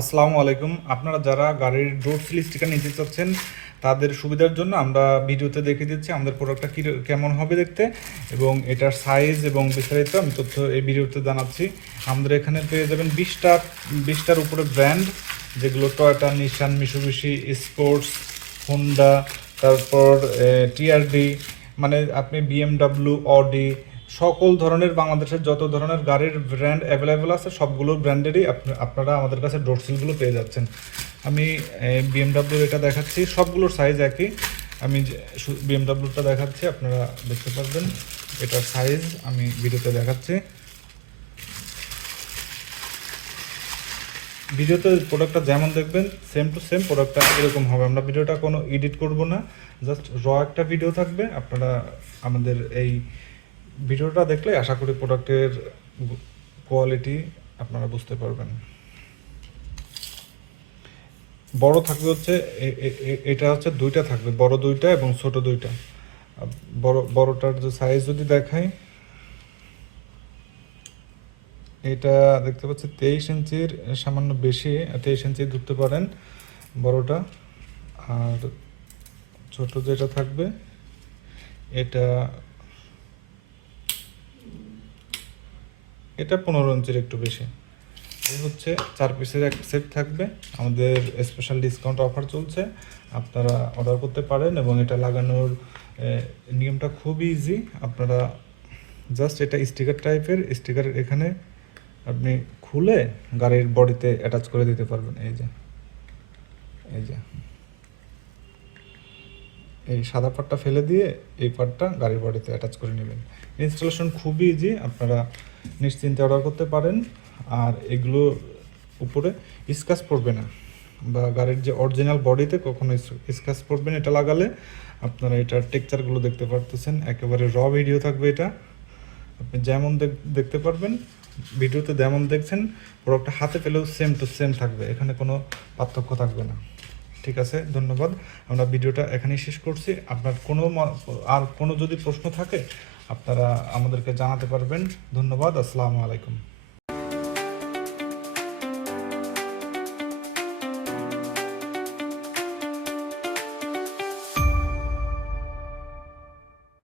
আসসালামু আলাইকুম। আপনারা যারা গাড়ির ডোর সিল স্টিকার নিতে চাচ্ছেন তাদের সুবিধার জন্য আমরা ভিডিওতে দেখিয়ে দিচ্ছি আমাদের প্রোডাক্টটা কেমন হবে দেখতে, এবং এটার সাইজ এবং বিস্তারিত আমি তথ্য এই ভিডিওতে জানাচ্ছি। আমাদের এখানে পেয়ে যাবেন 20টার উপরে ব্র্যান্ড, যেগুলো টয়োটা, নিশান, মিশুবিশি, স্পোর্টস, হোন্ডা, তারপর টিআরডি, মানে আপনি বিএমডাব্লিউ, অডি, সকল ধরনের বাংলাদেশের যত ধরনের গাড়ির ব্র্যান্ড অ্যাভেলেবেল আছে সবগুলো ব্র্যান্ডেরই আপনারা আমাদের কাছে ডোর সিলগুলো পেয়ে যাচ্ছেন। আমি বিএমডাব্লিউর এটা দেখাচ্ছি, সবগুলোর সাইজ একই। আমি বিএমডাব্লিউটা দেখাচ্ছি, আপনারা দেখতে পারবেন এটার সাইজ আমি ভিডিওতে দেখাচ্ছি। ভিডিওতে প্রোডাক্টটা যেমন দেখবেন সেম টু সেম প্রোডাক্টটা এরকম হবে। আমরা ভিডিওটা কোনো এডিট করব না, জাস্ট একটা ভিডিও থাকবে। আপনারা আমাদের এই ভিডিওটা দেখলে আশা করি প্রোডাক্টের কোয়ালিটি আপনারা বুঝতে পারবেন। বড় থাকবে হচ্ছে এটা হচ্ছে দুইটা থাকবে, বড় দুইটা এবং ছোট দুইটা। বড়টার যে সাইজ যদি দেখাই, এটা দেখতে পাচ্ছি 23 ইঞ্চির সামান্য বেশি, 23 ইঞ্চি ধরতে পারেন বড়টা। আর ছোট যেটা থাকবে এটা 15 ইঞ্চির একটু বেশি। এই হচ্ছে 4 পিসের একটা সেট থাকবে। আমাদের স্পেশাল ডিসকাউন্ট অফার চলছে, আপনারা অর্ডার করতে পারেন। এবং এটা লাগানোর নিয়মটা খুবই ইজি। আপনারা জাস্ট এটা স্টিকার টাইপের, স্টিকার এখানে আপনি খুলে গাড়ির বডিতে অ্যাটাচ করে দিতে পারবেন। এই যে এই সাদা পার্টটা ফেলে দিয়ে এই পার্টটা গাড়ির বডিতে অ্যাটাচ করে নেবেন। ইনস্টলেশন খুবই ইজি, আপনারা নিশ্চিন্তে অর্ডার করতে পারেন। আর এগুলো উপরে স্ক্র্যাচ পড়বে না, বা গাড়ির যে অরিজিনাল বডিতে কখনো স্ক্র্যাচ পড়বে না। এটা লাগালে আপনারা এটার টেক্সচারগুলো দেখতে পারতেছেন, একেবারে ভিডিও থাকবে। এটা আপনি যেমন দেখতে পারবেন ভিডিওতে যেমন দেখছেন, প্রোডাক্টটা হাতে পেলেও সেম টু সেম থাকবে, এখানে কোনো পার্থক্য থাকবে না। ঠিক আছে, ধন্যবাদ। আমরা ভিডিওটা এখানেই শেষ করছি। আপনার কোনো যদি প্রশ্ন থাকে আপনারা আমাদেরকে জানাতে পারবেন। ধন্যবাদ, আসসালামু আলাইকুম।